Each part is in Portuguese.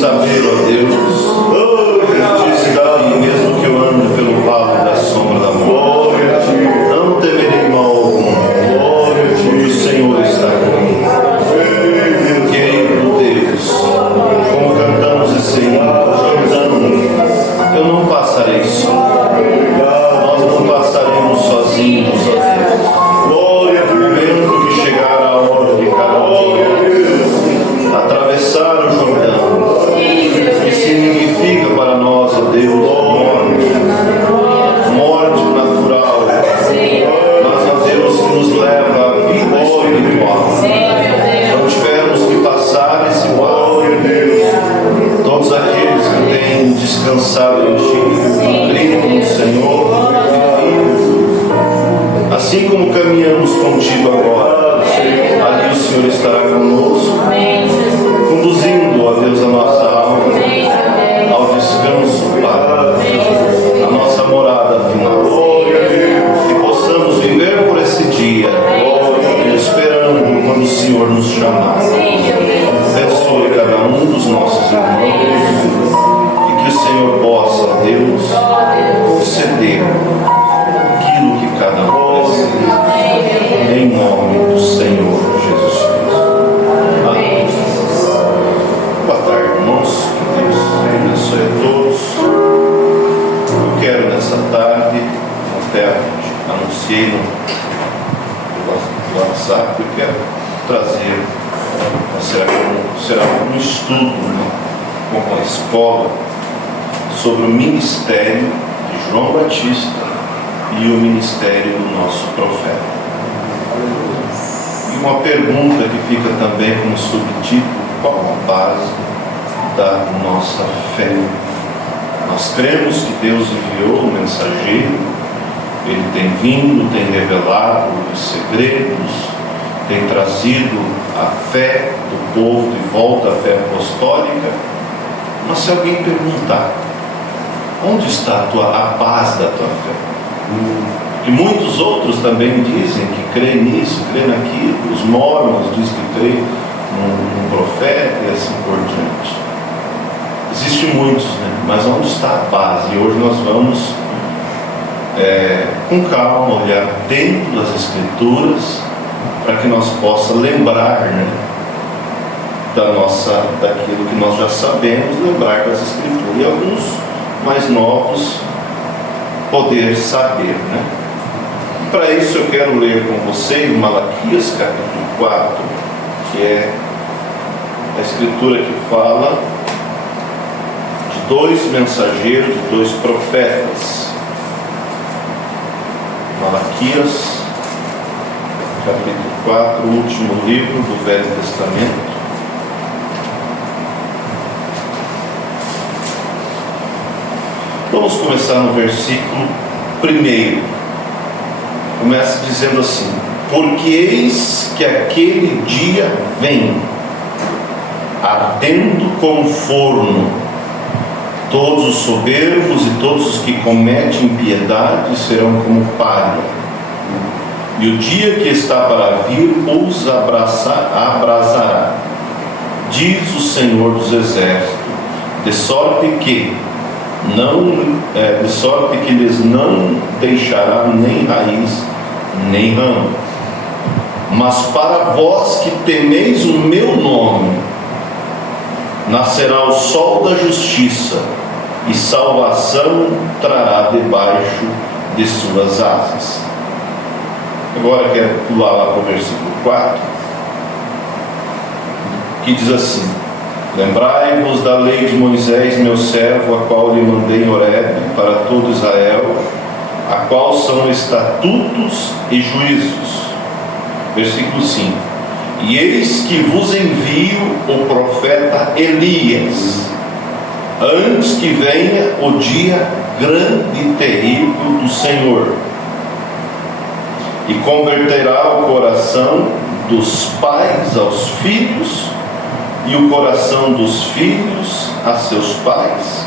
saber, ó Deus, Ele disse que mesmo que eu ande pelo vale da sombra da morte, não temerei mal algum, porque o Senhor está comigo. Querido Deus, como cantamos esse hino, eu não passarei só. Nós não passaremos sozinhos, ó Deus. Mesmo que chegar a hora de atravessar o Jordão, que significa para nós, ó Deus, morte natural, mas, ó Deus, que nos leva à vida espiritual. Não tivermos que passar esse vale. Todos aqueles que têm descansado em Ti, creem no Senhor, assim como caminhamos contigo agora, ali o Senhor estará conosco, conduzindo, ó Deus, a nossa alma ao descanso, Pai, a nossa morada final. Que possamos viver por esse dia, esperando quando o Senhor nos chamar. Abençoe cada um dos nossos irmãos e que o Senhor possa, Deus, conceder aquilo que cada um precisa, em nome do Senhor Jesus Cristo. Amém. Boa tarde, irmãos. Que Deus abençoe a todos. Eu quero nessa tarde, até anunciei no WhatsApp, eu quero trazer, será um estudo, com a escola, sobre o ministério de João Batista e o ministério do nosso profeta. E uma pergunta que fica também como subtítulo: qual a base da nossa fé? Nós cremos que Deus enviou o mensageiro, ele tem vindo, tem revelado os segredos, tem trazido a fé do povo de volta à fé apostólica. Mas se alguém perguntar: onde está a base da tua fé? Que muitos outros também dizem que creem nisso, creem naquilo. Os mormons dizem que creem num profeta e assim por diante. Existem muitos, né? Mas onde está a base? E hoje nós vamos com calma olhar dentro das Escrituras, para que nós possamos lembrar, né, daquilo que nós já sabemos, lembrar das Escrituras. E alguns mais novos poder saber, né? Para isso eu quero ler com vocês Malaquias capítulo 4, que é a escritura que fala de dois mensageiros, de dois profetas. Malaquias capítulo 4, o último livro do Velho Testamento. Vamos começar no versículo 1. Começa dizendo assim: porque eis que aquele dia vem, ardendo como forno, todos os soberbos e todos os que cometem impiedade serão como palha, e o dia que está para vir os abrasará, diz o Senhor dos Exércitos, de sorte que lhes não deixará nem raiz, nem ramo. Mas para vós que temeis o meu nome, nascerá o sol da justiça, e salvação trará debaixo de suas asas. Agora quero pular lá para o versículo 4, que diz assim: lembrai-vos da lei de Moisés, meu servo, a qual lhe mandei em Horebe para todo Israel, a qual são estatutos e juízos. Versículo 5: e eis que vos envio o profeta Elias, antes que venha o dia grande e terrível do Senhor, e converterá o coração dos pais aos filhos, e o coração dos filhos a seus pais,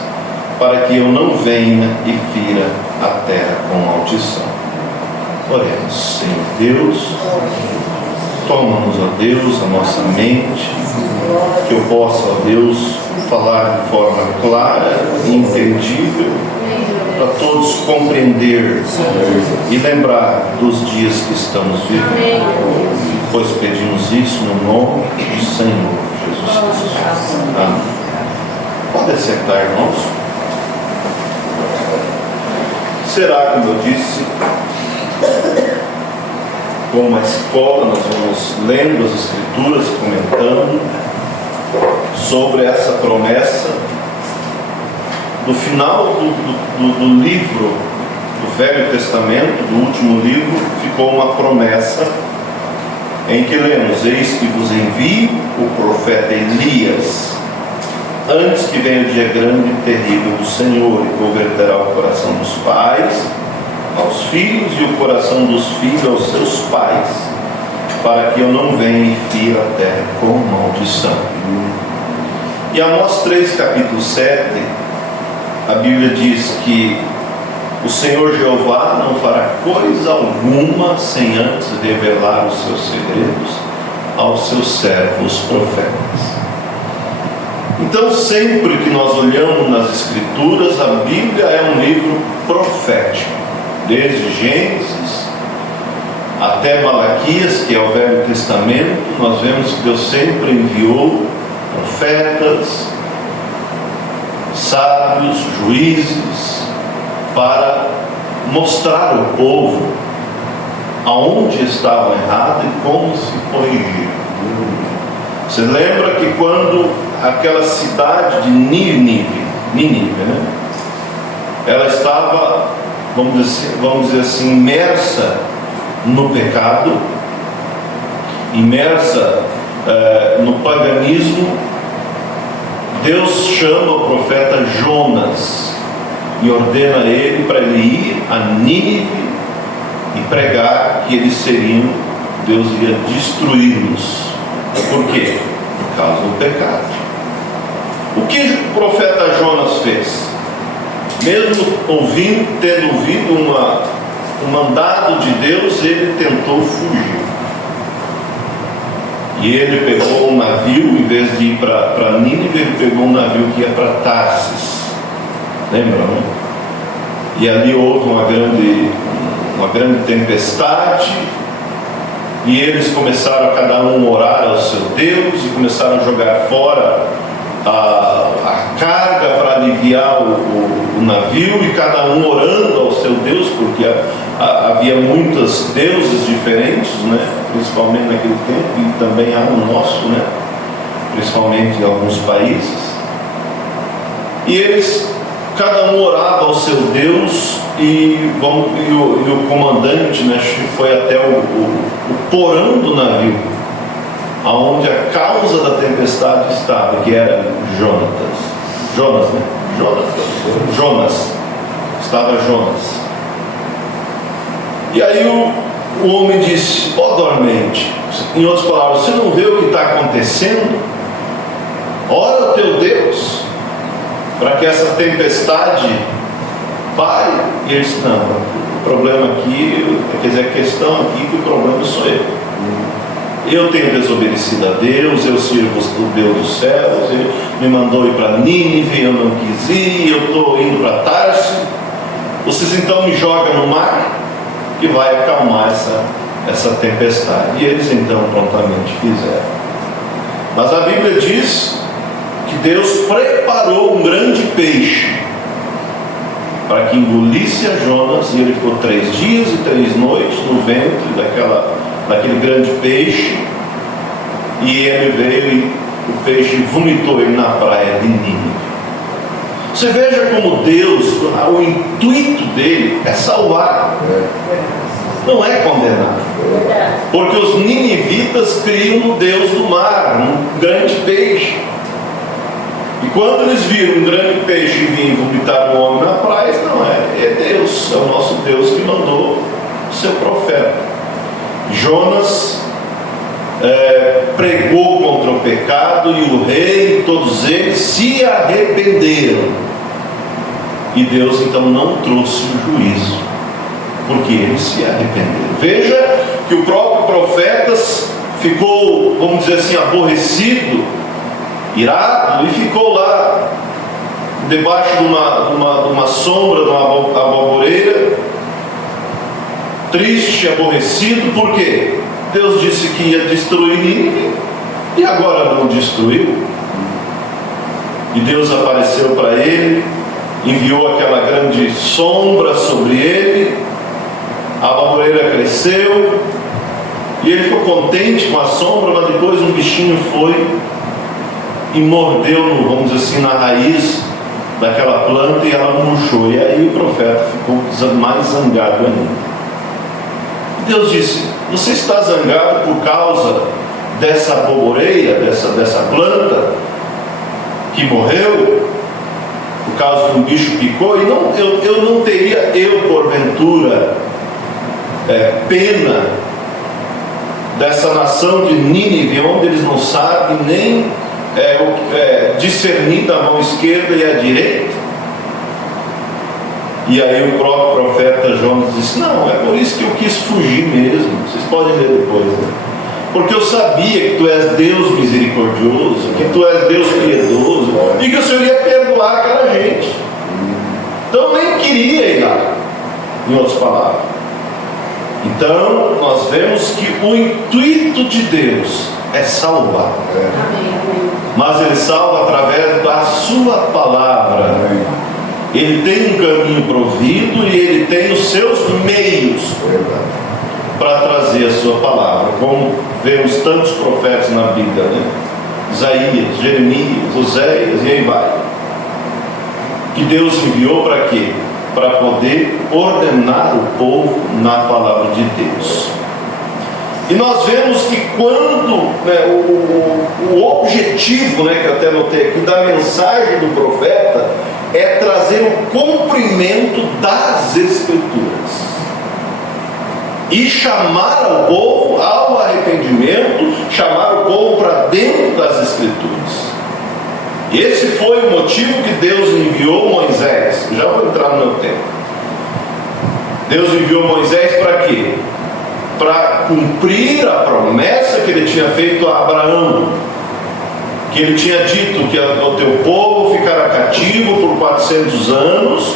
para que eu não venha e fira a terra com maldição. Oremos. Senhor Deus, toma-nos, ó Deus, a nossa mente, que eu possa, ó Deus, falar de forma clara e entendível, para todos compreender e lembrar dos dias que estamos vivendo. Pois pedimos isso no nome do Senhor Jesus Cristo. Amém. Pode sentar, irmãos. Será, como eu disse, como uma escola, nós vamos lendo as Escrituras, comentando sobre essa promessa. No final do livro do Velho Testamento, do último livro, ficou uma promessa em que lemos: eis que vos envio o profeta Elias, antes que venha o dia grande e terrível do Senhor, e converterá o coração dos pais aos filhos e o coração dos filhos aos seus pais, para que eu não venha e fira a terra com maldição. E Amós 3, capítulo 7, a Bíblia diz que o Senhor Jeová não fará coisa alguma sem antes revelar os seus segredos aos seus servos profetas. Então, sempre que nós olhamos nas Escrituras, a Bíblia é um livro profético, desde Gênesis até Malaquias, que é o Velho Testamento. Nós vemos que Deus sempre enviou profetas, sábios, juízes, para mostrar ao povo aonde estavam errados e como se corrigir. Você lembra que quando aquela cidade de Nínive, né? Ela estava, vamos dizer assim, imersa no pecado, imersa no paganismo. Deus chama o profeta Jonas e ordena ele para ele ir a Nínive e pregar que eles seriam, Deus ia destruí-los. Por quê? Por causa do pecado. O que o profeta Jonas fez? Mesmo tendo ouvido um mandado de Deus, ele tentou fugir. E ele pegou um navio, em vez de ir para Nínive, ele pegou um navio que ia para Tarsis. Lembram, né? E ali houve uma grande tempestade, e eles começaram a cada um orar ao seu Deus, e começaram a jogar fora a carga para aliviar o navio, e cada um orando ao seu Deus, porque havia muitos deuses diferentes, né? Principalmente naquele tempo, e também há no nosso, né? Principalmente em alguns países. E eles, cada um orava ao seu Deus, e o comandante, né, foi até o porão do navio, aonde a causa da tempestade estava, que era Jonas, né? Estava Jonas. E aí o homem disse: ó dormente, em outras palavras, você não vê o que está acontecendo? Ora ao teu Deus para que essa tempestade pare. E ele disse: não, o problema aqui, quer dizer, a questão aqui, que o problema sou eu. Eu tenho desobedecido a Deus, eu sirvo o Deus dos céus, ele me mandou ir para Nínive, eu não quis ir, eu estou indo para Tarso. Vocês então me jogam no mar, que vai acalmar essa tempestade. E eles então prontamente fizeram. Mas a Bíblia diz que Deus preparou um grande peixe para que engolisse a Jonas, e ele ficou 3 dias e 3 noites no ventre daquele grande peixe, e ele veio e o peixe vomitou ele na praia de Nínive. Você veja como Deus, o intuito dele é salvar, não é condenar. Porque os ninivitas criam no Deus do mar, um grande peixe. E quando eles viram um grande peixe vir vomitar um homem na praia, não é Deus, é o nosso Deus que mandou o seu profeta. Jonas pregou contra o pecado, e o rei, todos eles se arrependeram, e Deus então não trouxe o juízo, porque eles se arrependeram. Veja que o próprio profeta ficou, vamos dizer assim, aborrecido irado, e ficou lá debaixo de uma sombra, de uma ababoreira, triste, aborrecido. Por quê? Deus disse que ia destruir Nínive e agora não destruiu. E Deus apareceu para ele, enviou aquela grande sombra sobre ele, a ababoreira cresceu e ele ficou contente com a sombra, mas depois um bichinho foi e mordeu, vamos dizer assim, na raiz daquela planta, e ela murchou. E aí o profeta ficou mais zangado ainda. Deus disse: você está zangado por causa dessa ababoreira, dessa planta que morreu, por causa que um bicho picou? E não, eu não teria, porventura, pena dessa nação de Nínive, onde eles não sabem nem discernir da mão esquerda e a direita? E aí o próprio profeta Jonas disse: não, é por isso que eu quis fugir mesmo. Vocês podem ler depois, né? Porque eu sabia que tu és Deus misericordioso, que tu és Deus piedoso, e que o Senhor ia perdoar aquela gente. Então eu nem queria ir lá, em outras palavras. Então nós vemos que o intuito de Deus é salvar. Mas Ele salva através da sua palavra. Ele tem um caminho provido e Ele tem os seus meios para trazer a sua palavra, como vemos tantos profetas na Bíblia, né? Isaías, Jeremias, Oséias e aí vai, que Deus enviou para quê? Para poder ordenar o povo na palavra de Deus. E nós vemos que quando, o objetivo, que eu até notei aqui, da mensagem do profeta é trazer o cumprimento das Escrituras e chamar o povo ao arrependimento, chamar o povo para dentro das Escrituras. Esse foi o motivo que Deus enviou Moisés. Já vou entrar no meu tempo. Deus enviou Moisés para quê? Para cumprir a promessa que Ele tinha feito a Abraão, que Ele tinha dito que o teu povo ficará cativo por 400 anos,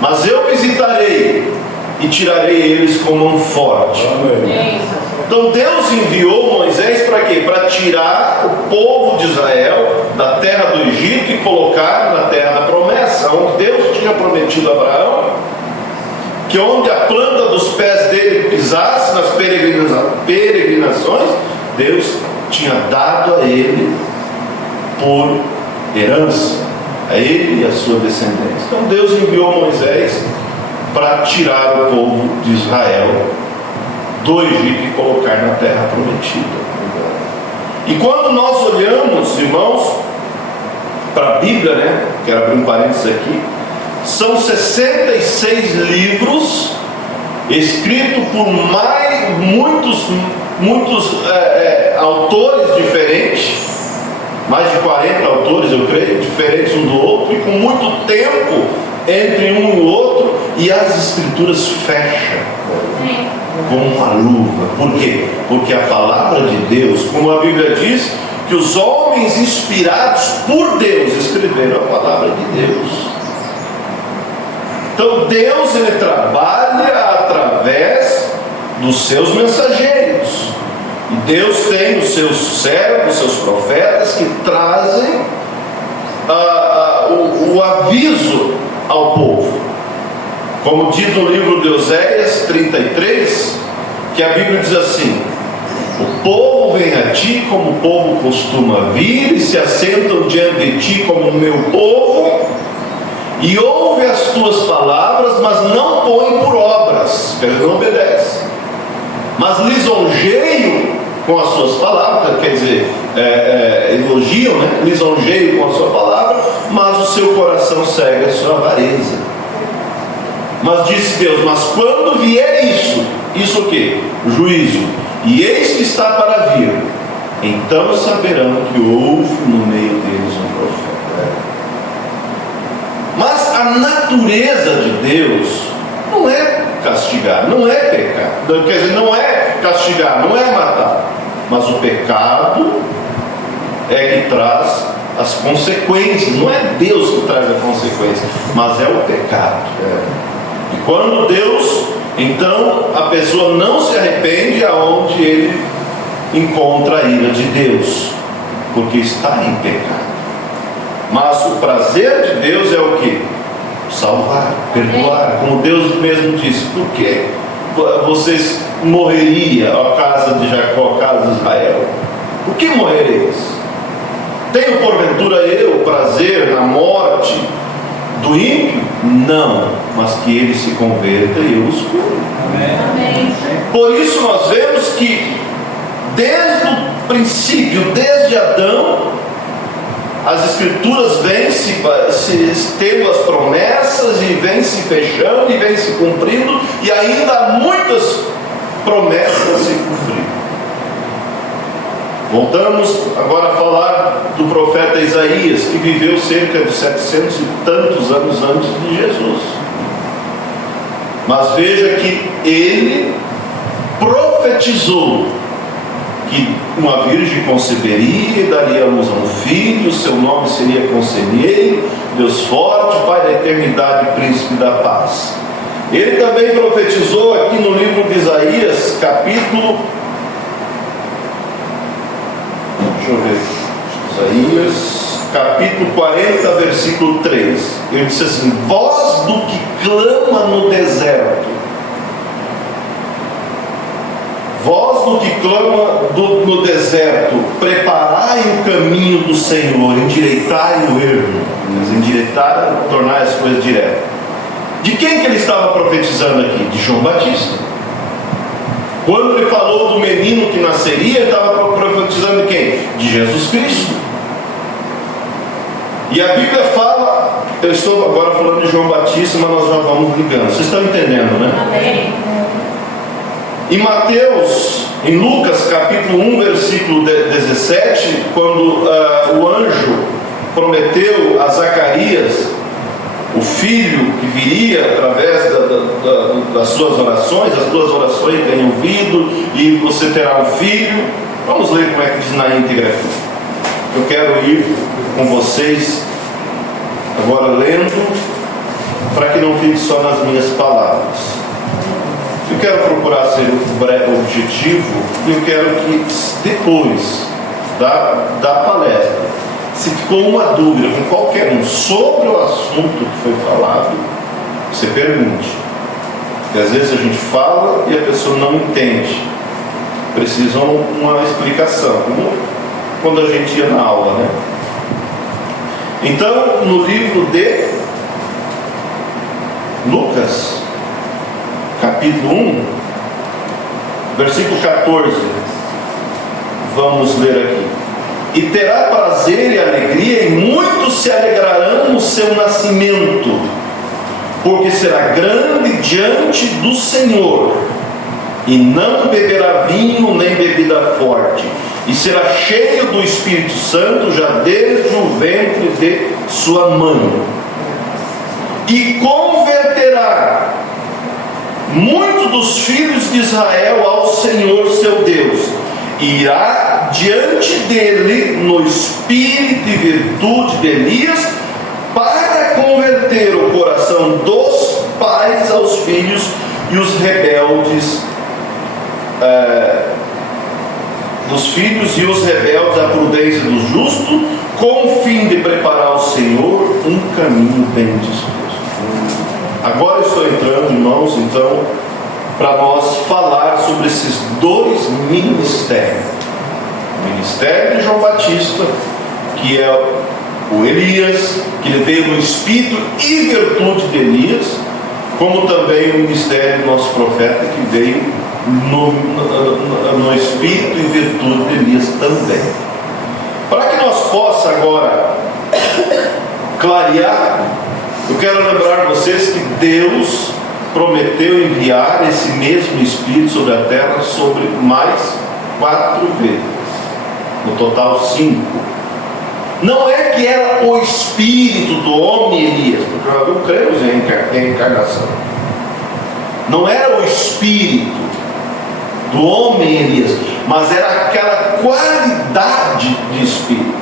mas eu visitarei e tirarei eles com mão forte. Amém. Então Deus enviou Moisés para quê? Para tirar o povo de Israel da terra do Egito e colocar na terra da promessa, onde Deus tinha prometido a Abraão que onde a planta dos pés dele pisasse nas peregrinações, Deus tinha dado a ele por herança, a ele e a sua descendência. Então Deus enviou Moisés para tirar o povo de Israel do Egito e colocar na terra prometida. E quando nós olhamos, irmãos, para a Bíblia, quero abrir um parênteses aqui, são 66 livros escritos por muitos autores diferentes, mais de 40 autores, eu creio, diferentes um do outro, e com muito tempo entre um e o outro, e as Escrituras fecham com uma luva. Por quê? Porque a palavra de Deus, como a Bíblia diz, que os homens inspirados por Deus escreveram a palavra de Deus. Então Deus, Ele trabalha através dos seus mensageiros, e Deus tem os seus servos, os seus profetas, que trazem o aviso ao povo, como diz no livro de Oséias 33, que a Bíblia diz assim: o povo vem a ti como o povo costuma vir, e se assentam diante de ti como o meu povo, e ouve as tuas palavras, mas não põe por obras, porque eles não obedecem, mas lisonjeiam com as suas palavras, quer dizer, elogiam, lisonjeiam com a sua palavra, mas o seu coração segue a sua avareza. Mas disse Deus: mas quando vier isso o quê? O juízo, e eis que está para vir, então saberão que houve no meio deles um profeta. Mas a natureza de Deus não é castigar, não é pecar, quer dizer, não é castigar, não é matar, mas o pecado é que traz as consequências. Não é Deus que traz a consequência, mas é o pecado. E quando Deus, então a pessoa não se arrepende, aonde ele encontra a ira de Deus, porque está em pecado. Mas o prazer de Deus é o que? Salvar, perdoar, como Deus mesmo disse. Por que vocês morreriam, ó casa de Jacó, casa de Israel? Por que morrereis? Tenho porventura eu prazer na morte do ímpio? Não, mas que ele se converta e eu os cure. Amém. Por isso nós vemos que desde o princípio, desde Adão, as escrituras vêm se tendo as promessas e vêm se fechando e vêm se cumprindo, e ainda há muitas promessas a se cumprir. Voltamos agora a falar do profeta Isaías, que viveu cerca de 700 e tantos anos antes de Jesus. Mas veja que ele profetizou que uma virgem conceberia e daria à luz a um filho, seu nome seria Conselheiro, Deus Forte, Pai da Eternidade, Príncipe da Paz. Ele também profetizou aqui no livro de Isaías, capítulo, Isaías, capítulo 40, versículo 3. Ele disse assim: voz do que clama no deserto, voz do que clama no deserto, preparai o caminho do Senhor, endireitai o erro. Endireitar, tornar as coisas diretas. De quem que ele estava profetizando aqui? De João Batista. Quando ele falou do menino que nasceria, ele estava profetizando de quem? De Jesus Cristo. E a Bíblia fala, eu estou agora falando de João Batista, mas nós já vamos ligando. Vocês estão entendendo, né? Amém. Em Mateus, em Lucas capítulo 1, versículo 17, quando o anjo prometeu a Zacarias o filho que viria através das suas orações, as tuas orações têm ouvido e você terá um filho. Vamos ler como é que diz na íntegra aqui. Eu quero ir com vocês agora lendo, para que não fique só nas minhas palavras. Eu quero procurar ser objetivo e eu quero que depois da palestra, se ficou uma dúvida com qualquer um sobre o assunto que foi falado, você pergunte. Porque às vezes a gente fala e a pessoa não entende. Precisam uma explicação, como quando a gente ia na aula, né? Então, no livro de Lucas, capítulo 1, versículo 14, vamos ler aqui. E terá prazer e alegria, e muitos se alegrarão no seu nascimento, porque será grande diante do Senhor, e não beberá vinho nem bebida forte, e será cheio do Espírito Santo já desde o ventre de sua mãe, e converterá muitos dos filhos de Israel ao Senhor seu Deus, e irá diante dele no espírito e virtude de Elias, para converter o coração dos pais aos filhos e os rebeldes dos filhos e os rebeldes à prudência do justo, com o fim de preparar ao Senhor um caminho bem disposto. Agora estou entrando, irmãos, então, para nós falar sobre esses dois ministérios. O ministério de João Batista, que é o Elias, que veio no espírito e virtude de Elias, como também o ministério do nosso profeta, que veio no espírito e virtude de Elias também. Para que nós possamos agora clarear, eu quero lembrar vocês que Deus prometeu enviar esse mesmo Espírito sobre a terra sobre mais 4 vezes, no total 5. Não é que era o Espírito do homem Elias, porque nós não cremos em encarnação. Não era o Espírito do homem Elias, mas era aquela qualidade de Espírito.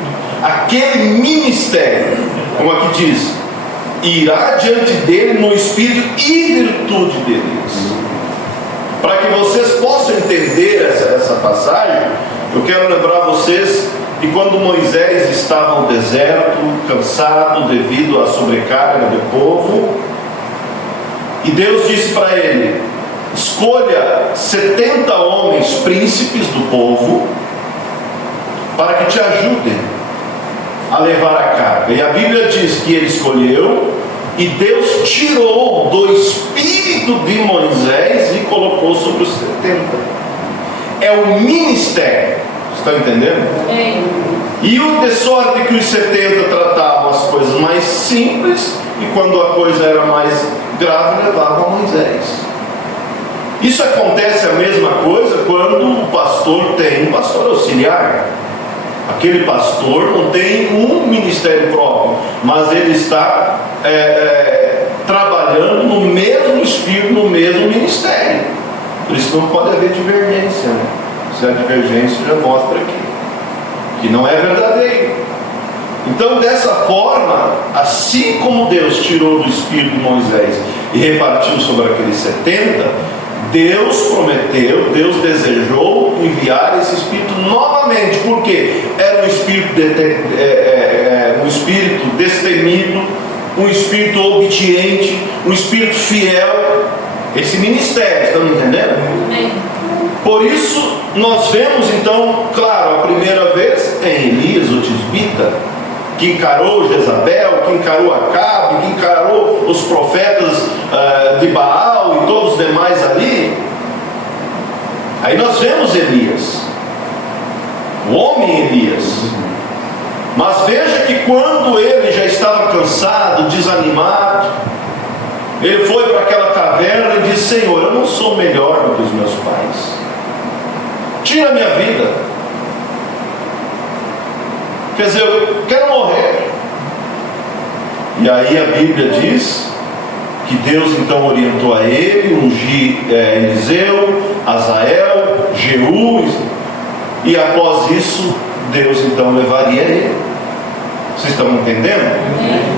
aquele ministério, como aqui diz, irá diante dele no espírito e virtude de Elias. Para que vocês possam entender essa passagem, eu quero lembrar vocês que quando Moisés estava no deserto, cansado devido à sobrecarga do povo, e Deus disse para ele: escolha 70 homens príncipes do povo para que te ajudem a levar a carga. E a Bíblia diz que ele escolheu, e Deus tirou do espírito de Moisés e colocou sobre os 70. É o ministério. Está entendendo? E o de sorte que os 70 tratavam as coisas mais simples, e quando a coisa era mais grave, levavam a Moisés. Isso acontece a mesma coisa quando o pastor tem um pastor auxiliar. Aquele pastor não tem um ministério próprio, mas ele está trabalhando no mesmo espírito, no mesmo ministério. Por isso não pode haver divergência, né? Se a divergência já mostra que não é verdadeiro. Então, dessa forma, assim como Deus tirou do espírito de Moisés e repartiu sobre aqueles 70, Deus prometeu, Deus desejou enviar esse espírito novamente, porque era um espírito um espírito destemido, um espírito obediente, um espírito fiel. Esse ministério, estão entendendo? Por isso nós vemos então, claro, a primeira vez em Elias, o tisbita, que encarou Jezabel, que encarou Acabe, que encarou os profetas de Baal e todos os demais ali. Aí nós vemos Elias, o homem Elias. Mas veja que quando ele já estava cansado, desanimado, ele foi para aquela caverna e disse: Senhor, eu não sou melhor do que os meus pais, tira a minha vida. Quer dizer, eu quero morrer. E aí a Bíblia diz que Deus então orientou a ele, ungir Eliseu, Azael, Jeú, e após isso Deus então levaria ele. Vocês estão entendendo?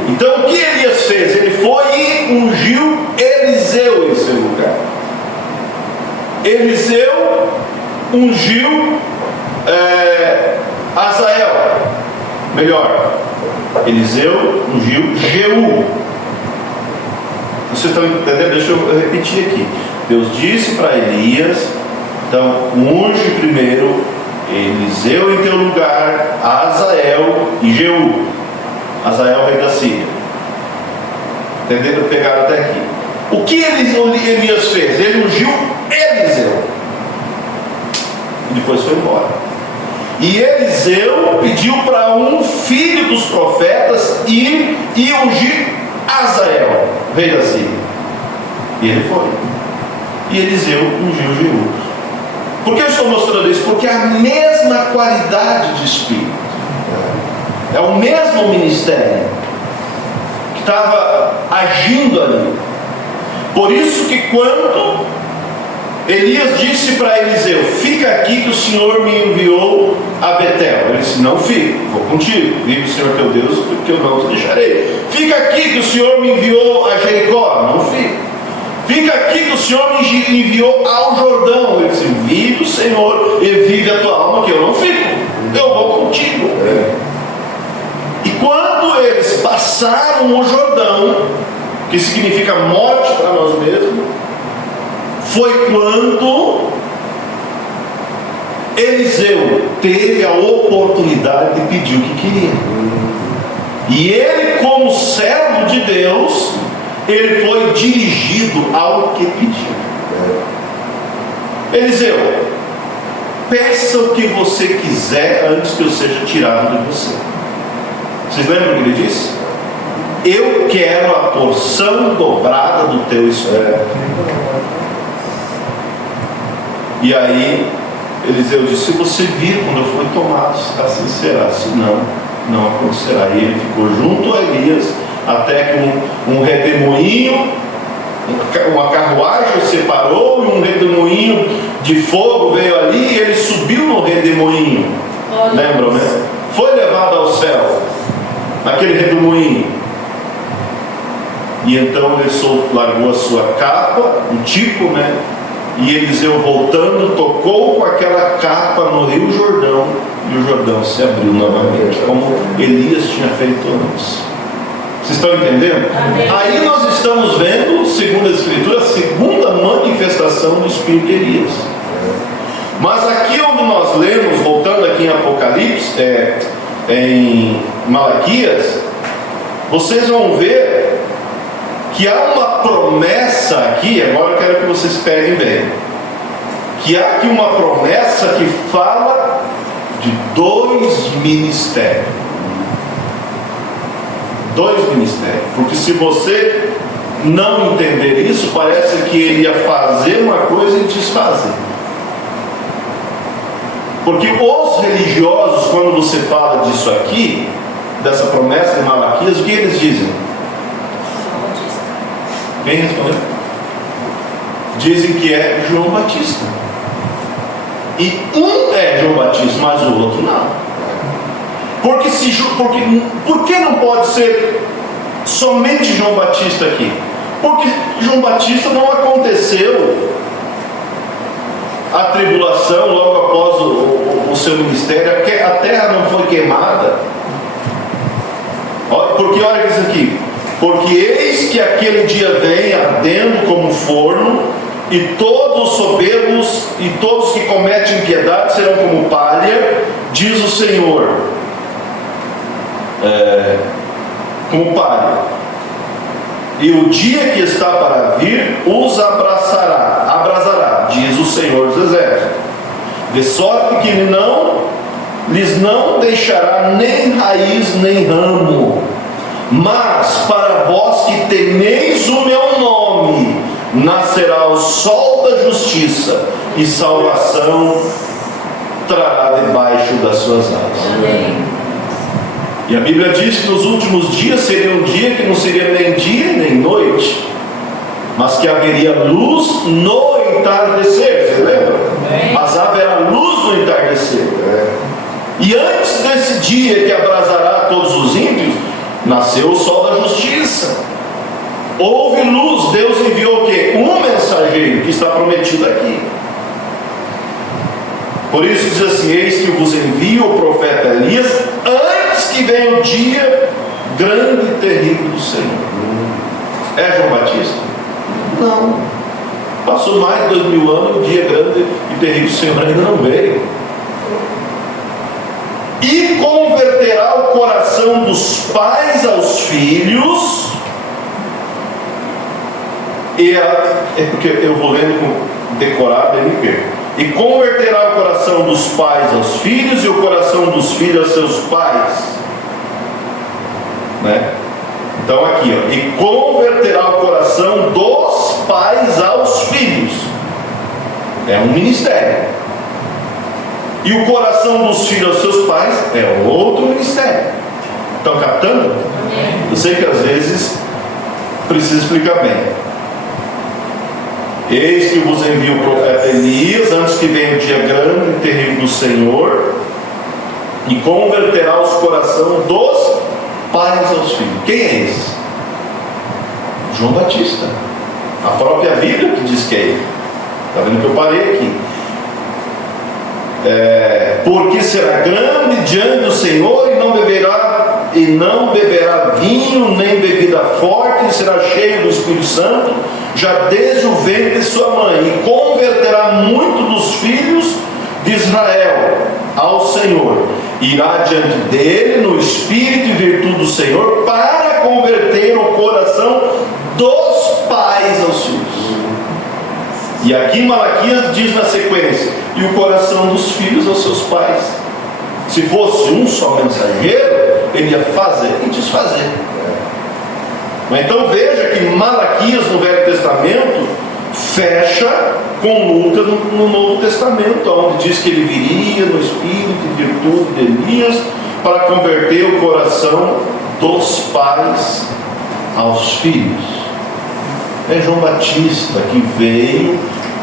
Então o que Elias fez? Ele foi e ungiu Eliseu em seu lugar. Eliseu ungiu Azael. Melhor, Eliseu ungiu Jeú. Vocês estão entendendo? Deixa eu repetir aqui. Deus disse para Elias: então unge primeiro Eliseu em teu lugar, Azael e Jeú. Azael, rei da Síria. Entenderam? Pegaram até aqui. O que Elias fez? Ele ungiu Eliseu e depois foi embora. E Eliseu pediu para um filho dos profetas ir e ungir Azael, rei da Síria. E ele foi. E Eliseu ungiu Jeú. Por que eu estou mostrando isso? Porque é a mesma qualidade de espírito, é o mesmo ministério que estava agindo ali. Por isso que quando Elias disse para Eliseu: fica aqui que o Senhor me enviou a Betel. Ele disse: não fico, vou contigo, vive o Senhor teu Deus, porque eu não te deixarei. Fica aqui que o Senhor me enviou a Jericó. Não fico. Fica aqui que o Senhor me enviou ao Jordão. Ele disse: vive o Senhor e vive a tua alma, que eu não fico, eu vou contigo. E quando eles passaram o Jordão, que significa morte para nós mesmos, foi quando Eliseu teve a oportunidade de pedir o que queria. E ele, como servo de Deus, ele foi dirigido ao que pediu. Eliseu, peça o que você quiser antes que eu seja tirado de você. Vocês lembram o que ele disse? Eu quero a porção dobrada do teu espírito. E aí Eliseu disse: se você vir quando eu for tomado, assim será. Se não, não acontecerá. E ele ficou junto a Elias até que um redemoinho, uma carruagem separou, e um redemoinho de fogo veio ali, e ele subiu no redemoinho. Lembram, né? foi levado ao céu, naquele redemoinho. E então ele largou a sua capa, um tipo, né? E Eliseu, voltando, tocou com aquela capa no Rio Jordão, e o Jordão se abriu novamente, como Elias tinha feito antes. Vocês estão entendendo? Amém. Aí nós estamos vendo, segundo a Escritura, a segunda manifestação do Espírito de Elias. Mas aqui onde nós lemos, voltando aqui em Apocalipse, em Malaquias, vocês vão ver que há uma promessa aqui. Agora eu quero que vocês peguem bem, que há aqui uma promessa que fala de 2 ministérios. 2 ministérios, porque se você não entender isso, parece que ele ia fazer uma coisa e desfazer. Porque os religiosos, quando você fala disso aqui, dessa promessa de Malaquias, o que eles dizem? Quem respondeu? Dizem que é João Batista. E um é João Batista, mas o outro não. Por que não pode ser somente João Batista aqui? Porque João Batista não aconteceu a tribulação logo após o seu ministério, a terra não foi queimada. Porque olha isso aqui: porque eis que aquele dia vem ardendo como forno, e todos os soberbos e todos que cometem impiedade serão como palha, diz o Senhor. Como palha, e o dia que está para vir os abrasará, diz o Senhor dos Exércitos, de sorte que lhes não deixará nem raiz nem ramo. Mas para vós que temeis o meu nome, nascerá o sol da justiça, e salvação trará debaixo das suas asas. Amém. E a Bíblia diz que nos últimos dias seria um dia que não seria nem dia nem noite, mas que haveria luz no entardecer. Você lembra? Mas haverá luz no entardecer. E antes desse dia que abrasará todos os ímpios, nasceu o sol da justiça. Houve luz. Deus enviou o quê? Um mensageiro, que está prometido aqui. Por isso diz assim: eis que vos envio o profeta Elias, antes que venha o dia grande e terrível do Senhor. É João Batista? Não. Passou mais de 2000 anos, o dia grande e terrível do Senhor ainda não veio. E converterá o coração dos pais aos filhos. É porque eu vou lendo decorado e me perco. E converterá o coração dos pais aos filhos, e o coração dos filhos a seus pais. Né? Então aqui, e converterá o coração dos pais aos filhos. É um ministério. E o coração dos filhos aos seus pais é outro ministério. Estão captando? Eu sei que às vezes precisa explicar bem. Eis que vos envio o profeta Elias, antes que venha o dia grande e terrível do Senhor, e converterá os corações dos pais aos filhos. Quem é esse? João Batista. A própria Bíblia que diz que é ele. Está vendo que eu parei aqui? Porque será grande diante do Senhor, e não beberá vinho nem bebida forte, e será cheio do Espírito Santo, já desde o ventre de sua mãe, e converterá muito dos filhos de Israel ao Senhor. Irá diante dele no espírito e virtude do Senhor, para converter o coração dos pais aos filhos. E aqui Malaquias diz na sequência: e o coração dos filhos aos seus pais. Se fosse um só mensageiro, ele ia fazer e desfazer. Então veja que Malaquias no Velho Testamento fecha com Lucas no Novo Testamento, onde diz que ele viria no espírito e virtude de Elias para converter o coração dos pais aos filhos. É João Batista que veio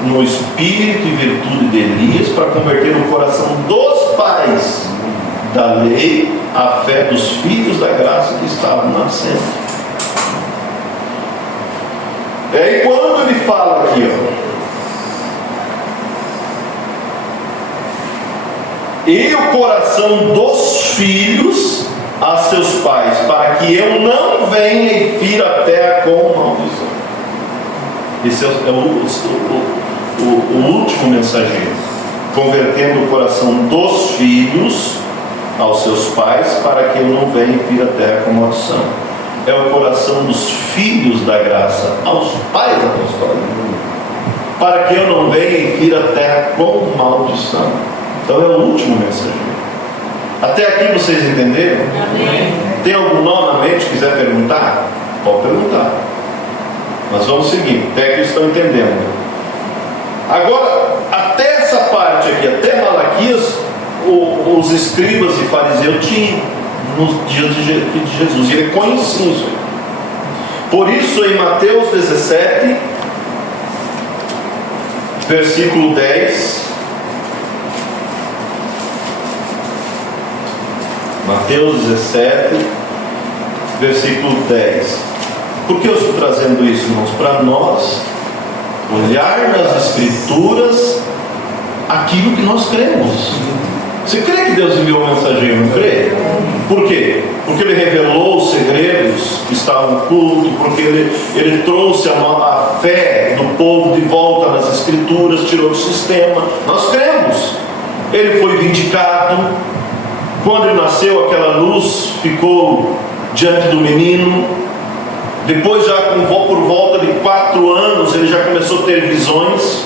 no espírito e virtude de Elias para converter o coração dos pais da lei, a fé dos filhos da graça que estavam nascendo. E aí quando ele fala aqui, e o coração dos filhos a seus pais, para que eu não venha e fira a terra com maldição. Esse é o último mensageiro, convertendo o coração dos filhos aos seus pais, para que eu não venha e fira a terra com maldição. É o coração dos filhos da graça aos pais apostólicos, para que eu não venha e fira a terra com maldição. Então é o último mensageiro. Até aqui vocês entenderam? Amém. Tem algum nó na mente? Quiser perguntar? Pode perguntar. Nós vamos seguir, até que estão entendendo. Agora, até essa parte aqui, até Malaquias, os escribas e fariseus tinham nos dias de Jesus, e ele conhecia isso. Por isso, em Mateus 17, versículo 10, Mateus 17, versículo 10. Por que eu estou trazendo isso, irmãos? Para nós olhar nas Escrituras aquilo que nós cremos. Você crê que Deus enviou um mensageiro, não crê? Por quê? Porque ele revelou os segredos que estavam no culto, porque ele trouxe a fé do povo de volta nas Escrituras, tirou do sistema. Nós cremos. Ele foi vindicado. Quando ele nasceu, aquela luz ficou diante do menino. Depois, já por volta de 4 anos, ele já começou a ter visões.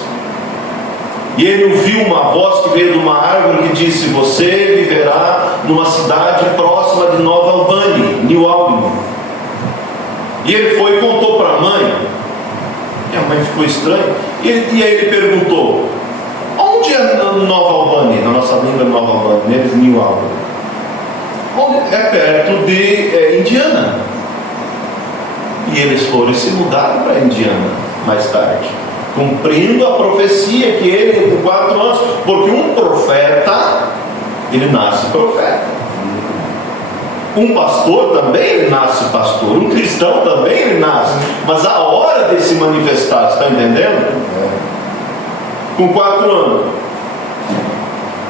E ele ouviu uma voz que veio de uma árvore que disse: você viverá numa cidade próxima de Nova Albany, New Albany. E ele foi e contou para a mãe. E a mãe ficou estranha. E aí ele perguntou: onde é Nova Albany? Na nossa língua, Nova Albany, neles New Albany. É perto de Indiana. E eles foram e se mudaram para Indiana mais tarde, cumprindo a profecia que ele, com 4 anos, porque um profeta, ele nasce profeta. Um pastor também, ele nasce pastor. Um cristão também, ele nasce. Mas a hora de se manifestar, está entendendo? Com 4 anos.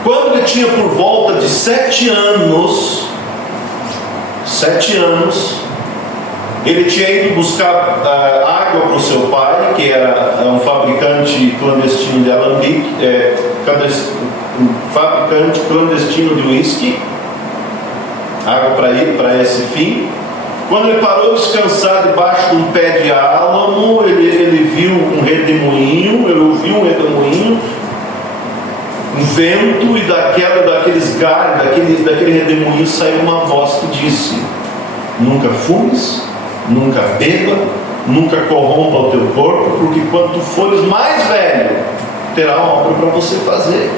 Quando ele tinha por volta de 7 anos, ele tinha ido buscar água para o seu pai, que era um fabricante clandestino de alambique, um fabricante clandestino de uísque, água para ir para esse fim. Quando ele parou descansar debaixo de um pé de álamo, ele viu um redemoinho, ele ouviu um redemoinho, um vento, e daqueles galhos, daquele redemoinho saiu uma voz que disse: nunca fumes, nunca beba, nunca corrompa o teu corpo, porque quando tu fores mais velho, terá obra para você fazer.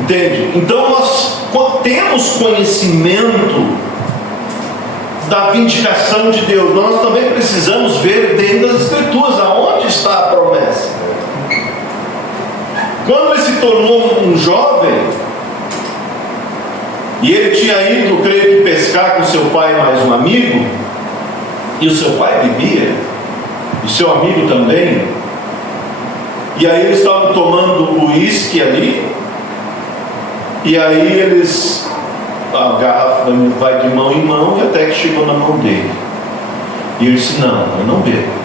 Entende? Então nós temos conhecimento da vindicação de Deus. Nós também precisamos ver dentro das Escrituras aonde está a promessa. Quando ele se tornou um jovem, e ele tinha ido, creio que, pescar com seu pai e mais um amigo, e o seu pai bebia, e seu amigo também, e aí eles estavam tomando uísque ali, e aí a garrafa vai de mão em mão, e até que chegou na mão dele, e ele disse: não, eu não bebo.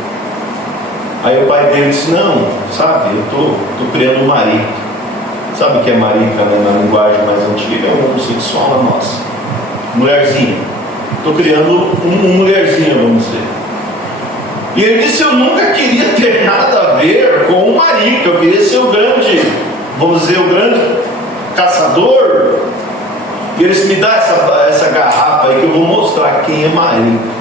Aí o pai dele disse: não, sabe, eu estou criando um marica. Sabe o que é marica, né, na linguagem mais antiga? É um homossexual na nossa. Mulherzinha. Estou criando uma mulherzinha, vamos dizer. E ele disse: eu nunca queria ter nada a ver com o marica. Eu queria ser o grande, vamos dizer, o grande caçador. E ele disse: me dá essa garrafa aí que eu vou mostrar quem é marica.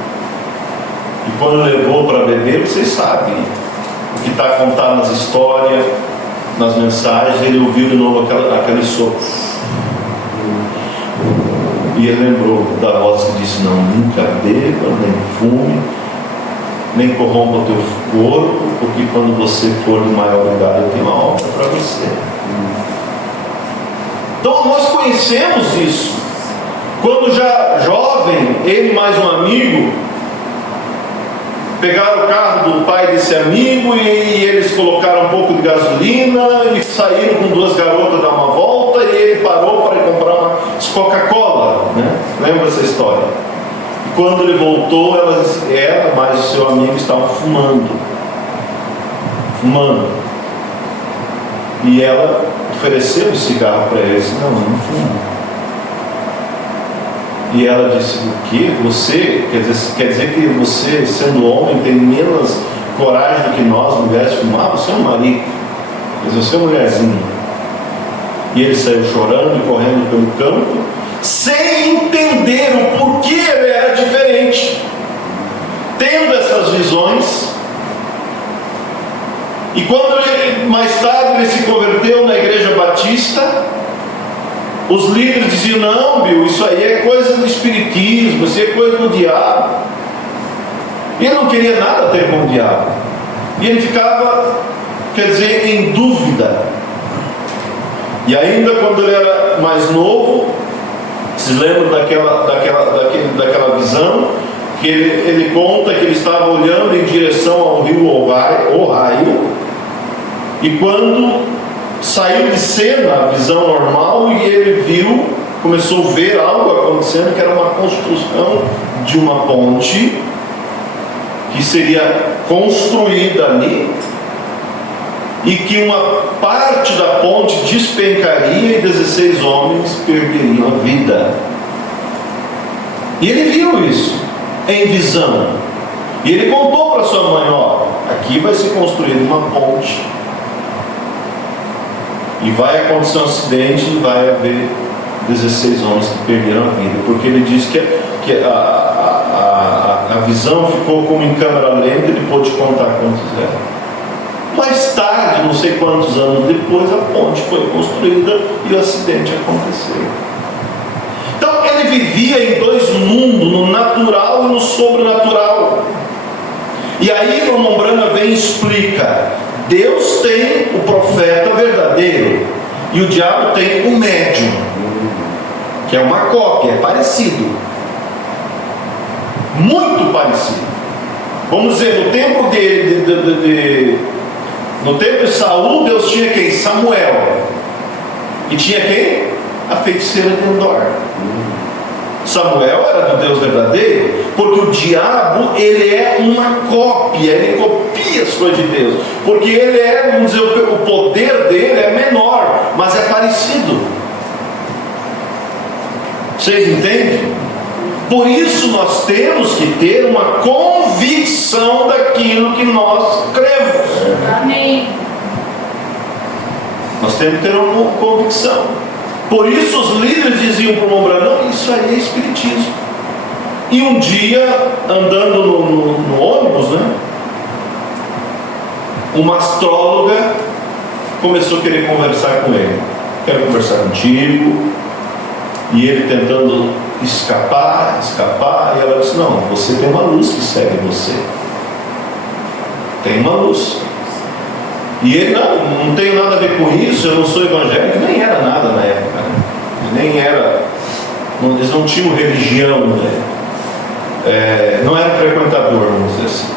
E quando levou para beber, vocês sabem o que está contado nas histórias, nas mensagens. Ele ouviu de novo aquele sopro, e ele lembrou da voz que disse: não, nunca beba, nem fume, nem corrompa o teu corpo, porque quando você for no maior lugar, eu tenho uma obra para você. Então nós conhecemos isso. Quando já jovem, ele e mais um amigo pegaram o carro do pai desse amigo e eles colocaram um pouco de gasolina e saíram com duas garotas dar uma volta, e ele parou para comprar uma Coca-Cola, né? Lembra essa história? E quando ele voltou, ela mais o seu amigo estavam fumando. E ela ofereceu o cigarro para ele. Disse: não fumo. E ela disse: o quê? Você? Quer dizer que você, sendo homem, tem menos coragem do que nós, mulheres, de fumar? Você é um marido. Quer dizer, você é mulherzinha. E ele saiu chorando e correndo pelo campo, sem entender o porquê ele era diferente. Tendo essas visões. E quando mais tarde ele se converteu na igreja batista, os líderes diziam: não, Bill, isso aí é coisa do espiritismo, isso aí é coisa do diabo. E ele não queria nada ter com o diabo. E ele ficava, em dúvida. E ainda quando ele era mais novo, se lembra daquela visão, que ele conta que ele estava olhando em direção ao rio Ohio, e quando saiu de cena a visão normal, e ele começou a ver algo acontecendo, que era uma construção de uma ponte que seria construída ali, e que uma parte da ponte despencaria e 16 homens perderiam a vida. E ele viu isso em visão, e ele contou para sua mãe: ó, aqui vai ser construída uma ponte, e vai acontecer um acidente e vai haver 16 homens que perderam a vida. Porque ele disse que a visão ficou como em câmera lenta, ele pôde contar quantos eram. Mais tarde, não sei quantos anos depois, a ponte foi construída e o acidente aconteceu. Então ele vivia em dois mundos, no natural e no sobrenatural. E aí o Mombrana vem e explica: Deus tem o profeta verdadeiro e o diabo tem o médium, que é uma cópia, é parecido, muito parecido. Vamos dizer, no tempo no tempo de Saul, Deus tinha quem? Samuel. E tinha quem? A feiticeira de Endor. Samuel era do Deus verdadeiro, porque o diabo, ele é uma cópia, ele copia as coisas de Deus, porque ele vamos dizer, o poder dele é menor, mas é parecido. Vocês entendem? Por isso nós temos que ter uma convicção daquilo que nós cremos. Amém. Nós temos que ter uma convicção. Por isso os líderes diziam para o Mombrana: não, isso aí é espiritismo. E um dia, andando no ônibus, né, uma astróloga começou a querer conversar com ele. Quero conversar contigo. E ele tentando escapar, e ela disse: não, você tem uma luz que segue você. Tem uma luz. E ele: não tem nada a ver com isso, eu não sou evangélico. Nem era nada na época, né? Nem era, eles não tinham religião, né? Não era frequentador, vamos dizer assim.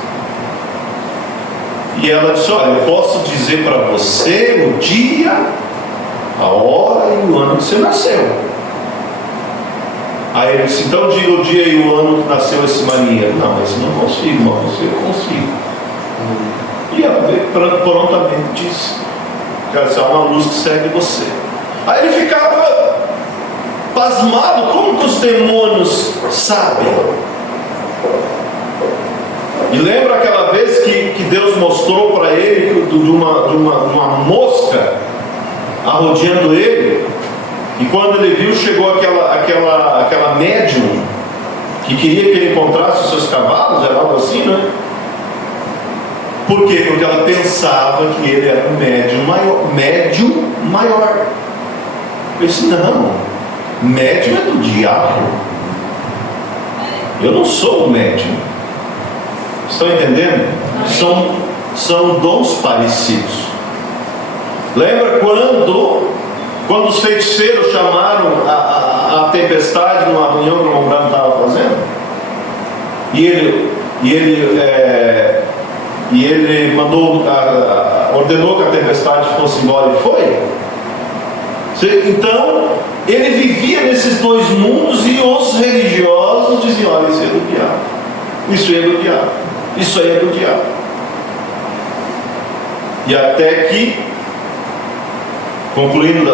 E ela disse: olha, eu posso dizer para você o dia, a hora e o ano que você nasceu. Aí ele disse: então diga o dia e o ano que nasceu esse marinheiro. não, esse não consigo, mas você eu consigo. E ela veio prontamente disse: cara, há uma luz que segue você. Aí ele ficava pasmado: como que os demônios sabem? E lembra aquela vez que Deus mostrou para ele de uma mosca arrodeando ele? E quando ele viu, chegou aquela médium que queria que ele encontrasse os seus cavalos, era algo assim, né? Por quê? Porque ela pensava que ele era um médium maior. Eu disse: não, médium é do diabo. Eu não sou o médium. Estão entendendo? São dons parecidos. Lembra quando Quando os feiticeiros chamaram a tempestade numa reunião que o Mombrano estava fazendo, e ele ordenou que a tempestade fosse embora e foi. Então ele vivia nesses dois mundos, e os religiosos diziam: olha, isso é do diabo, isso é do diabo, isso aí é do diabo. E até que, concluindo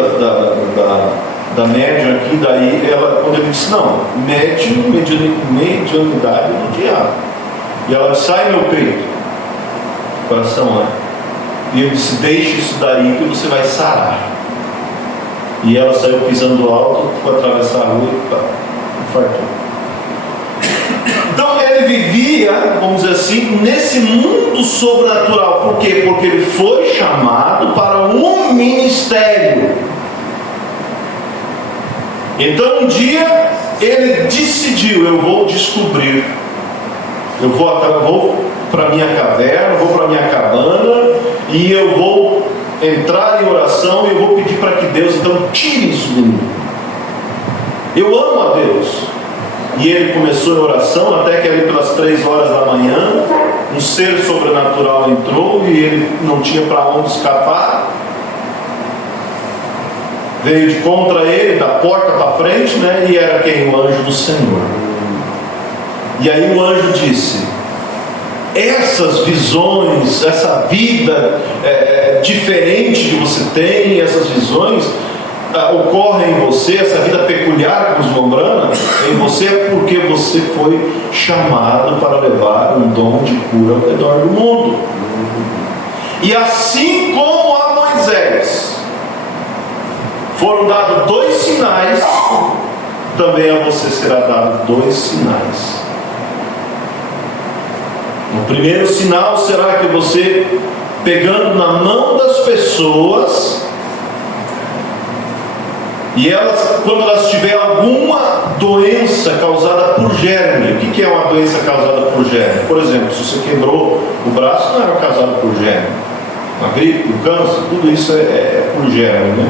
da médium aqui, daí quando ele disse: não, mediunidade do diabo. E ela disse: sai meu peito, coração, E ele disse: deixe isso daí que você vai sarar. E ela saiu pisando alto, foi atravessar a rua e infartou. Então ele vivia, vamos dizer assim, nesse mundo sobrenatural. Por quê? Porque ele foi chamado para um ministério. Então um dia ele decidiu: eu vou descobrir, eu vou para minha caverna, vou para minha cabana, e eu vou entrar em oração, e eu vou pedir para que Deus então tire isso de mim. Eu amo a Deus. E ele começou em oração, até que ali pelas 3 horas da manhã, um ser sobrenatural entrou, e ele não tinha para onde escapar. Veio de contra ele, da porta para frente, e era quem? O anjo do Senhor. E aí o anjo disse: essas visões, essa vida diferente que você tem, essas visões ocorrem em você, essa vida peculiar com os Mombrana em você, é porque você foi chamado para levar um dom de cura ao redor do mundo. E assim como a Moisés foram dados 2 sinais, também a você será dado 2 sinais. O primeiro sinal será que você, pegando na mão das pessoas, e elas, quando elas tiverem alguma doença causada por germe. O que é uma doença causada por germe? Por exemplo, se você quebrou o braço, não é causado por germe. A gripe, o câncer, tudo isso é por germe,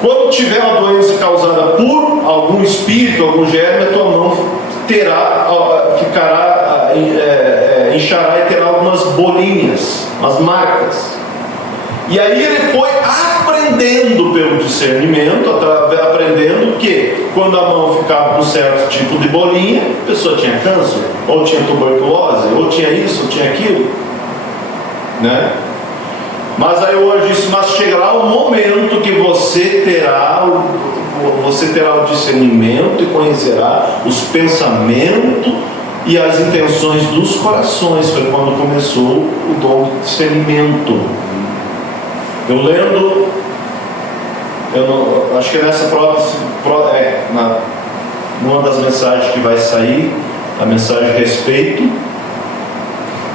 Quando tiver uma doença causada por algum espírito, algum germe, a tua mão inchará e terá algumas bolinhas, umas marcas. E aí ele foi aprendendo pelo discernimento, aprendendo que quando a mão ficava com um certo tipo de bolinha, a pessoa tinha câncer, ou tinha tuberculose, ou tinha isso, ou tinha aquilo, Mas aí hoje disse: mas chegará o momento que você terá o discernimento e conhecerá os pensamentos e as intenções dos corações. Foi quando começou o dom de discernimento. Eu lendo, acho que nessa numa das mensagens que vai sair, a mensagem de respeito,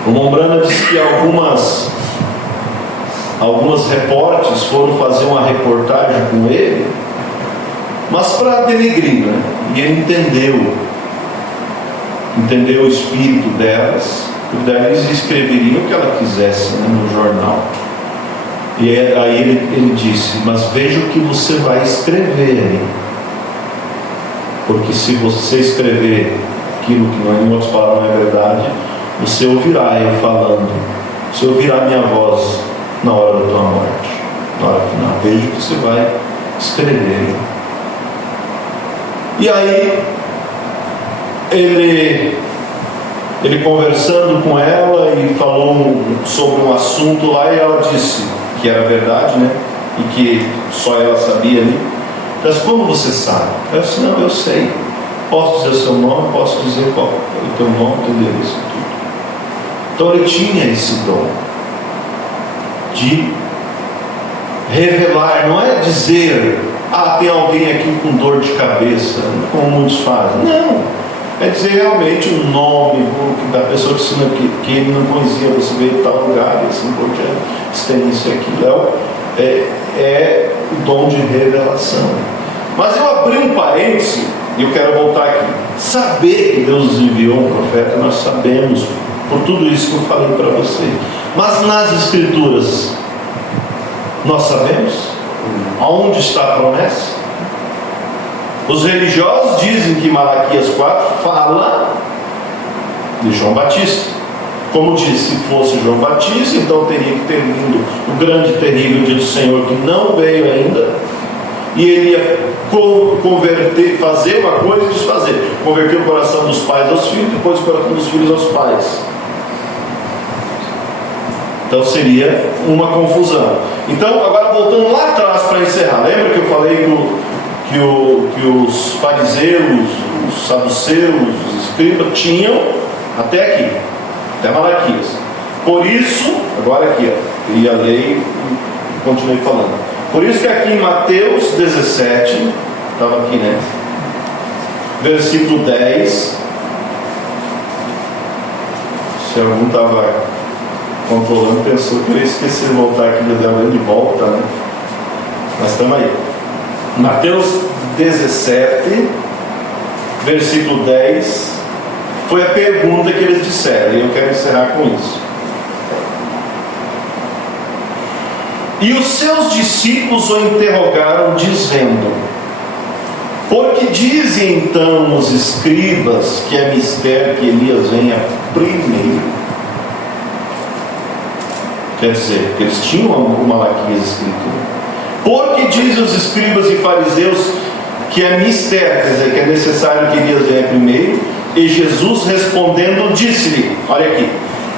o Mombrana disse que algumas repórteres foram fazer uma reportagem com ele, mas para denegrir, E ele entendeu o espírito delas, e daí eles escreveriam o que ela quisesse no jornal. E aí ele disse: mas veja o que você vai escrever, porque se você escrever aquilo que não, em outras palavras, não é verdade, você ouvirá eu falando, você ouvirá minha voz na hora da tua morte, na hora final. Veja o que você vai escrever. E aí ele conversando com ela, e falou sobre um assunto lá, e ela disse que era verdade, e que só ela sabia ali. Mas como você sabe? Eu disse: não, eu sei. Posso dizer o seu nome, posso dizer qual o teu nome, teu endereço, tudo. Então ele tinha esse dom de revelar, não é dizer: tem alguém aqui com dor de cabeça, como muitos fazem. Não, é dizer realmente o nome da pessoa que ele não conhecia, você veio de tal lugar, e assim por diante, você tem isso e aquilo. É o dom de revelação. Mas eu abri um parêntese, e eu quero voltar aqui. Saber que Deus nos enviou um profeta, nós sabemos, por tudo isso que eu falei para você. Mas nas Escrituras, nós sabemos? Aonde está a promessa? Os religiosos dizem que Malaquias 4 fala de João Batista. Como disse, se fosse João Batista, então teria que ter vindo o grande e terrível dia do Senhor, que não veio ainda, e ele ia converter, fazer uma coisa e desfazer, converter o coração dos pais aos filhos, depois o coração dos filhos aos pais. Então seria uma confusão. Então, agora voltando lá atrás para encerrar, lembra que eu falei que os fariseus, os saduceus, os escribas tinham até aqui, até Malaquias. Por isso, agora aqui, eu ia ler e continuei falando. Por isso que aqui em Mateus 17, estava aqui, né? Versículo 10. Se algum estava controlando, pensou que eu ia esquecer de voltar aqui, eu dei de volta, né? Mas estamos aí. Mateus 17, versículo 10, foi a pergunta que eles disseram, e eu quero encerrar com isso. E os seus discípulos o interrogaram, dizendo: por que dizem então os escribas que é mistério que Elias venha primeiro? Quer dizer, que eles tinham o Malaquias escrito. Por que dizem os escribas e fariseus que é mistério, quer dizer, que é necessário que Elias venha primeiro? E Jesus respondendo disse-lhe, olha aqui,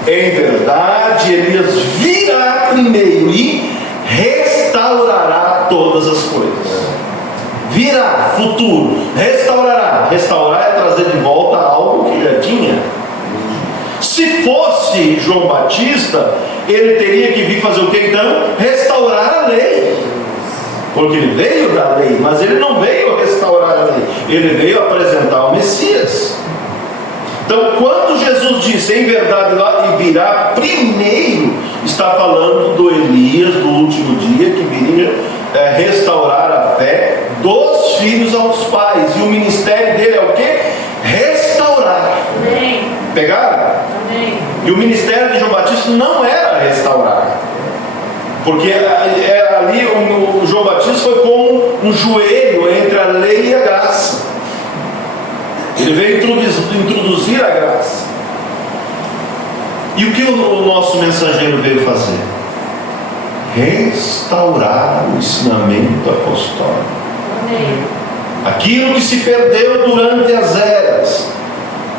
em verdade Elias virá primeiro e restaurará todas as coisas. Virá, futuro, restaurará. Restaurar é trazer de volta algo que já tinha. Se fosse João Batista, ele teria que vir fazer o que então? Restaurar a lei. Porque ele veio da lei, mas ele não veio restaurar a lei, ele veio apresentar o Messias. Então, quando Jesus disse, em verdade lá e virá primeiro, está falando do Elias, do último dia, que viria restaurar a fé dos filhos aos pais. E o ministério dele é o quê? Restaurar. Amém. Pegaram? Amém. E o ministério de João Batista não era restaurar. Porque era ali, o João Batista foi como um joelho entre a lei e a graça. Ele veio introduzir a graça. E o que o nosso mensageiro veio fazer? Restaurar o ensinamento apostólico. Amém. Aquilo que se perdeu durante as eras.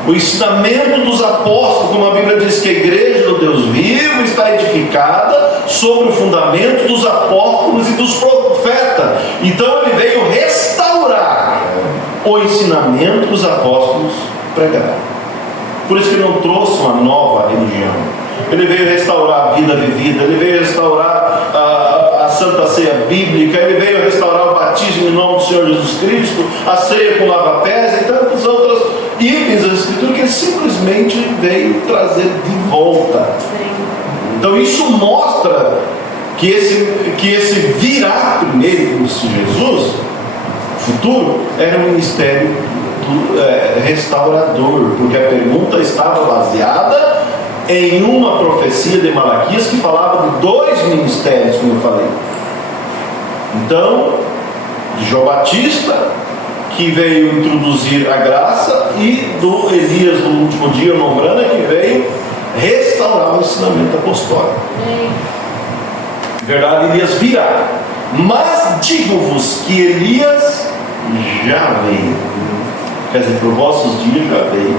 O ensinamento dos apóstolos, como a Bíblia diz que a igreja do Deus vivo está edificada sobre o fundamento dos apóstolos e dos profetas. Então ele veio restaurar o ensinamento que os apóstolos pregaram. Por isso que ele não trouxe uma nova religião. Ele veio restaurar a vida vivida, ele veio restaurar a Santa Ceia Bíblica, ele veio restaurar o batismo em nome do Senhor Jesus Cristo, a ceia com lava-pés e tantos outros itens da Escritura que ele simplesmente veio trazer de volta. Então isso mostra que esse virá primeiro, como se Jesus, futuro, era um ministério restaurador, porque a pergunta estava baseada em uma profecia de Malaquias que falava de dois ministérios, como eu falei. Então, de João Batista, que veio introduzir a graça, e do Elias do último dia, o Nombrana, que veio restaurar o ensinamento apostólico. De verdade, Elias virá. Mas digo-vos que Elias já veio. Quer dizer, por vossos dias já veio.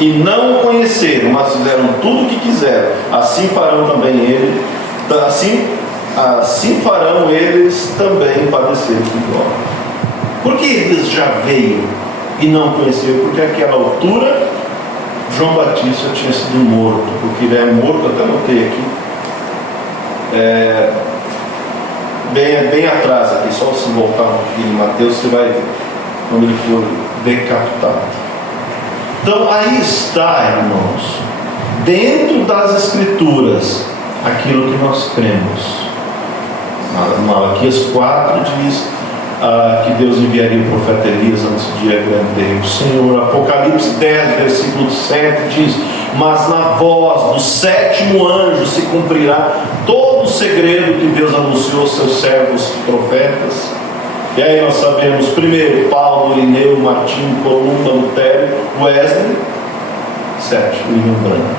E não o conheceram, mas fizeram tudo o que quiseram. Assim farão também eles. Assim farão eles também padecer de glória. Por que Elias já veio e não conheceu? Porque naquela altura João Batista tinha sido morto. Porque ele é morto, até anotei aqui. Bem atrás aqui, só se voltar um pouquinho em Mateus, você vai ver quando ele for decapitado. Então aí está, irmãos, dentro das Escrituras, aquilo que nós cremos. Malaquias 4 diz que Deus enviaria o profeta Elias antes do dia grande do Senhor. Apocalipse 10, versículo 7 diz: mas na voz do sétimo anjo se cumprirá todo o segredo que Deus anunciou aos seus servos profetas. E aí nós sabemos, primeiro, Paulo, Irineu, Martinho, Columba, Lutero, Wesley, 7, William Branham,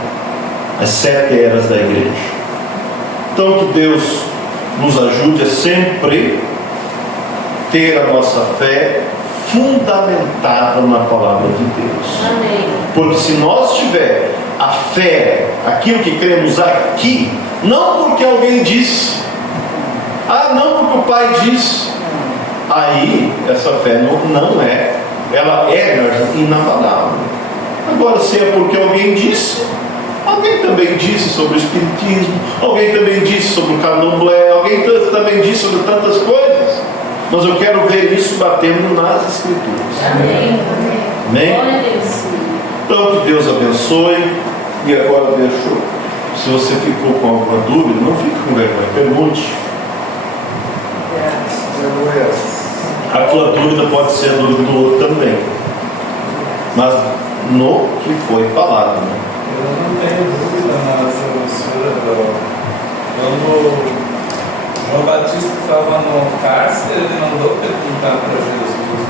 as 7 eras da igreja. Então que Deus nos ajude a sempre ter a nossa fé fundamentada na palavra de Deus. Amém. Porque se nós tiver a fé, aquilo que cremos aqui, não porque alguém disse, não porque o pai disse, aí essa fé não é, ela é inabalável. Agora, se é porque alguém disse, alguém também disse sobre o Espiritismo, alguém também disse sobre o Candomblé, alguém também disse sobre tantas coisas, mas eu quero ver isso batendo nas Escrituras. Amém. Amém? Glória a Deus. Então que Deus abençoe. E agora se você ficou com alguma dúvida, não fique com vergonha, pergunte. A tua dúvida pode ser a dúvida do outro também, mas no que foi falado, né? Eu não tenho dúvida, mas o senhor, quando João Batista estava no cárcere, ele mandou perguntar para Jesus.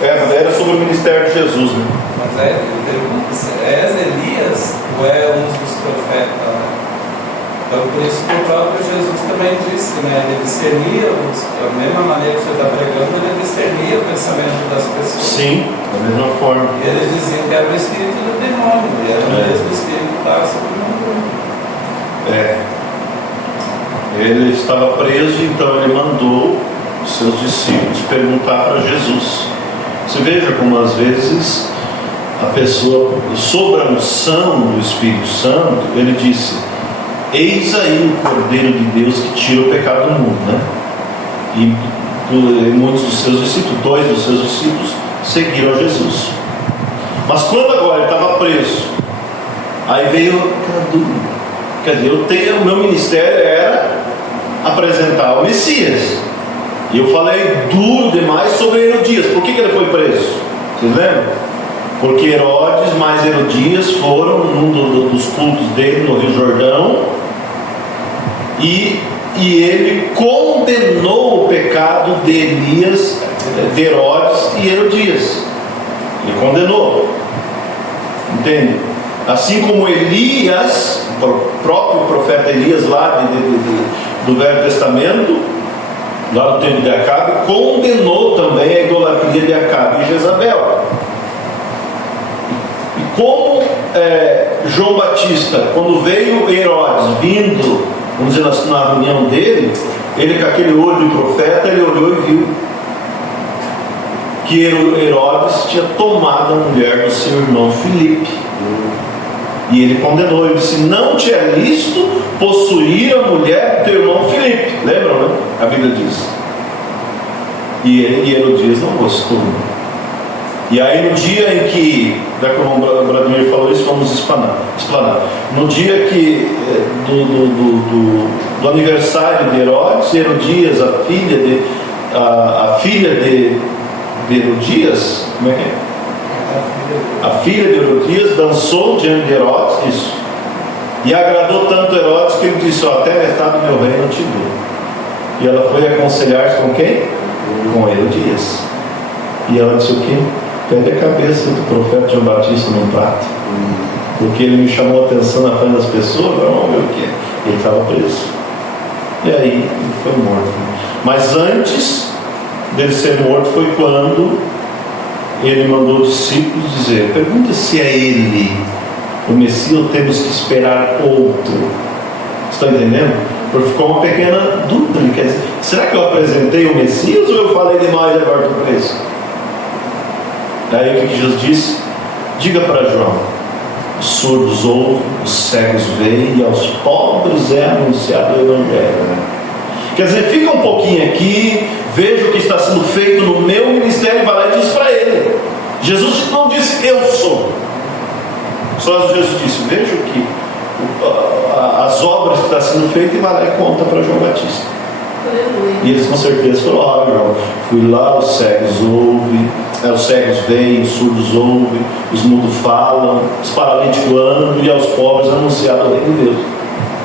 Mas era sobre o ministério de Jesus, né? Mas aí ele pergunta se és Elias ou é um dos profetas, né? Então por isso que o próprio Jesus também disse, né? Ele discernia, da mesma maneira que você está pregando, ele discernia o pensamento das pessoas. Sim, da mesma forma. E eles diziam que era o espírito do demônio, e era o mesmo espírito que estava sobre o mundo. Ele estava preso, então ele mandou os seus discípulos perguntar para Jesus. Você veja como às vezes a pessoa, sob a unção do Espírito Santo, ele disse: eis aí o Cordeiro de Deus que tira o pecado do mundo, né? E muitos dos seus discípulos, 2 dos seus discípulos, seguiram a Jesus. Mas quando agora ele estava preso, aí veio aquela dúvida. Quer dizer, o meu ministério era apresentar o Messias. E eu falei duro demais sobre Herodias. Por que ele foi preso? Vocês lembram? Porque Herodes mais Herodias foram num dos cultos dele no Rio Jordão, e ele condenou o pecado de Elias, de Herodes e Herodias. Ele condenou. Entende? Assim como Elias, o próprio profeta Elias lá do Velho Testamento, lá no tempo de Acabe, condenou também a idolatria de Acabe e Jezabel. E como João Batista, quando veio Herodes vindo, vamos dizer, na reunião dele, ele com aquele olho de profeta, ele olhou e viu que Herodes tinha tomado a mulher do seu irmão Filipe. E ele condenou, ele disse: não te é lícito possuir a mulher do teu irmão Filipe. Lembram, né? A Bíblia diz. E Herodias não gostou. E aí no dia em que, já que o Vladimir falou isso, vamos explanar. No dia que do aniversário de Herodes, Herodias, a filha de Herodias, como é que é? A filha de Herodias dançou diante de Herodes, isso. E agradou tanto Herodes que ele disse: até metade do meu reino eu te dou. E ela foi aconselhar-se com quem? Com Herodias. E ela disse o quê? Pegue a cabeça do profeta João Batista num prato, porque ele me chamou a atenção na frente das pessoas. Vamos ver o que é. Ele estava preso. E aí ele foi morto. Mas antes dele ser morto foi quando ele mandou os discípulos dizer: pergunta se é ele o Messias ou temos que esperar outro. Estão entendendo? Porque ficou uma pequena dúvida. Ele quer dizer: será que eu apresentei o Messias ou eu falei demais e agora estou preso? Daí o que Jesus disse? Diga para João: os surdos ouvem, os cegos veem, e aos pobres é anunciado o Evangelho. Quer dizer, fica um pouquinho aqui, veja o que está sendo feito no meu ministério e vai lá e diz para ele. Jesus não disse eu sou. Só Jesus disse: veja o que as obras que estão sendo feitas, e vai lá e conta para João Batista. E eles com certeza falaram: João, fui lá, os cegos ouvem, os cegos veem, os surdos ouvem, os mudos falam, os paralíticos andam e aos pobres anunciado o reino de Deus.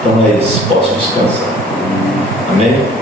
Então é isso, posso descansar. Amém?